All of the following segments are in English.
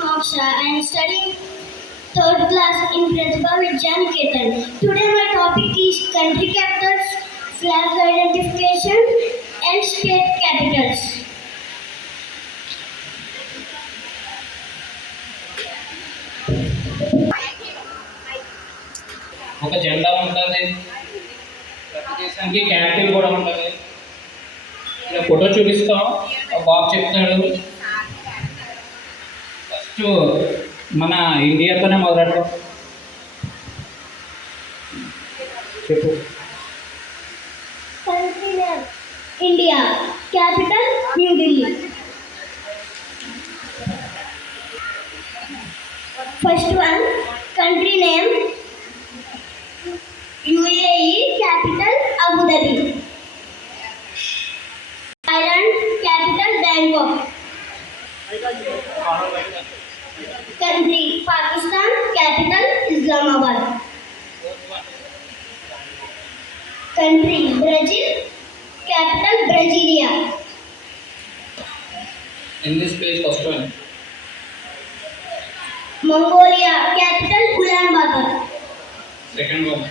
Moksha. I am studying third class in Pratibha Vidyaniketan. Today my topic is country capitals, flag identification and state capitals. ఒక జెండా ఉంటుంది, ప్రతి దేశానికి capital కూడా ఉంటుంది. ఇలా ఫోటో చూపిస్తాం, ఒక బాబు చెప్తాడు. ఫస్ట్ మన ఇండియాతోనే మొదలెడతాం. చెప్పు. Country name India. Capital New Delhi. First one, country name UAE. Capital Abu Dhabi. Thailand. Capital Bangkok. Country Pakistan. Capital Islamabad. Country Brazil. Capital Brasilia. In this place, first one. Mongolia. Capital Ulaanbaatar. Second one.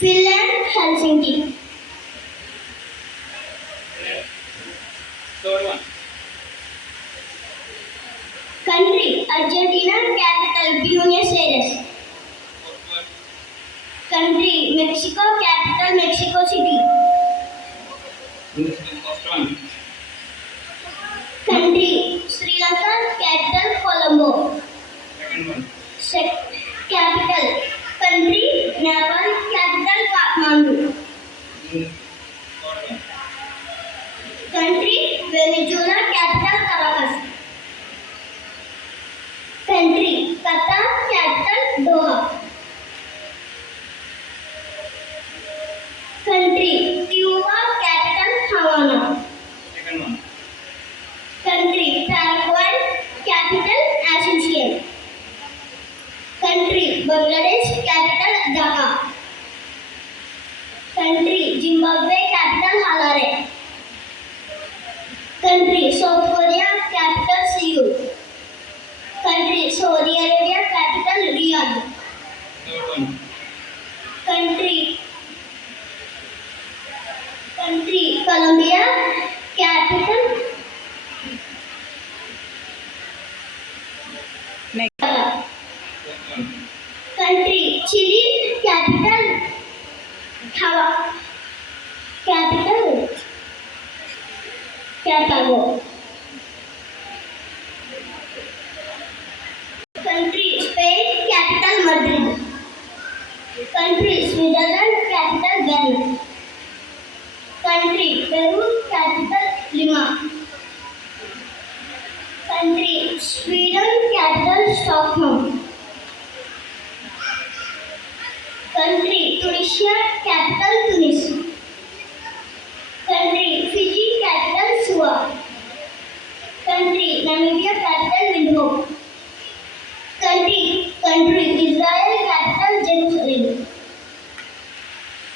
Finland. Helsinki. Third one. Country Argentina. Capital Buenos Aires. Fourth one. Country Mexico. Capital Mexico City. In this place, first one. Country Sri Lanka. Capital Colombo. Second one. Capital Country Nepal. Capital Kathmandu. Third one. Country Venezuela. Capital Caracas. Country Qatar. Capital Doha. Country Cuba. Capital Havana. Second one. Country Paraguay. Capital Asuncion. Country Bangladesh. Capital Dhaka. Country Zimbabwe. Capital Harare. Country South Korea. Capital Seoul. Country Saudi Arabia. Capital Riyadh. Third one. Country Colombia. Capital Fourth one. Country Chile. Capital Cartago. Country Spain. Capital Madrid. Country Switzerland. Capital Bern. Country Peru. Capital Lima. Country Sweden. Capital Stockholm. Country Tunisia. Capital Tunis. Country Fiji. Capital Suva. Country Namibia. Capital Windhoek. Country Israel. Capital Jerusalem.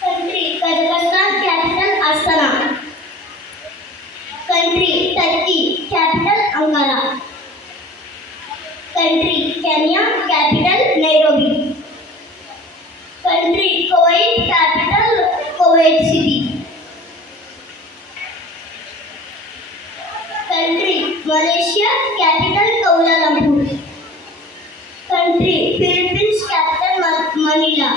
Country Kazakhstan. Capital Astana. Country Turkey. Capital Ankara. Country Kenya. Capital Nairobi. Country Kuwait. Capital Kuwait City. Country Malaysia. Capital Kuala Lumpur. Country Philippines. Capital Manila.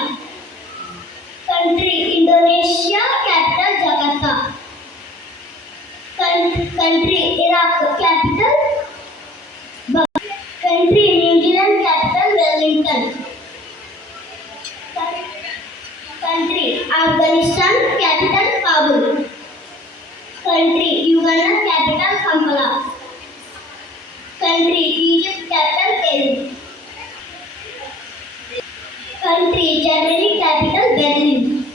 Country Indonesia. Capital Jakarta. Country Iraq. Capital Country New Zealand. Capital Wellington. Country Afghanistan. Capital Kabul. Country Uganda. Capital Kampala. Country Egypt. Capital Cairo. Country Germany. Capital Berlin.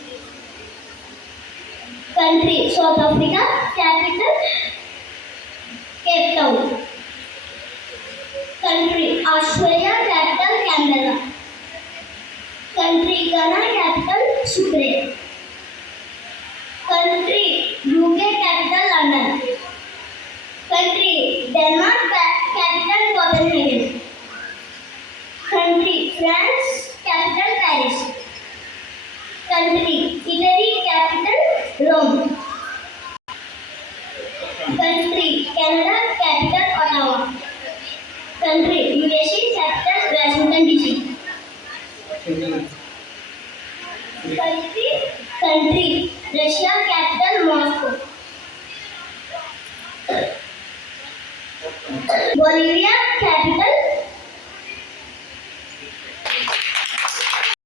Country South Africa. Capital Cape Town. Country Australia. Capital Canberra. Country Ghana. Capital Sucre. Country UK. Capital London. Country Denmark, capital Copenhagen. Country France, capital Paris. Country Italy, capital Rome. Country Canada, capital Ottawa. Country USA, capital Washington DC. Country Russia, capital Moscow. Bolivia,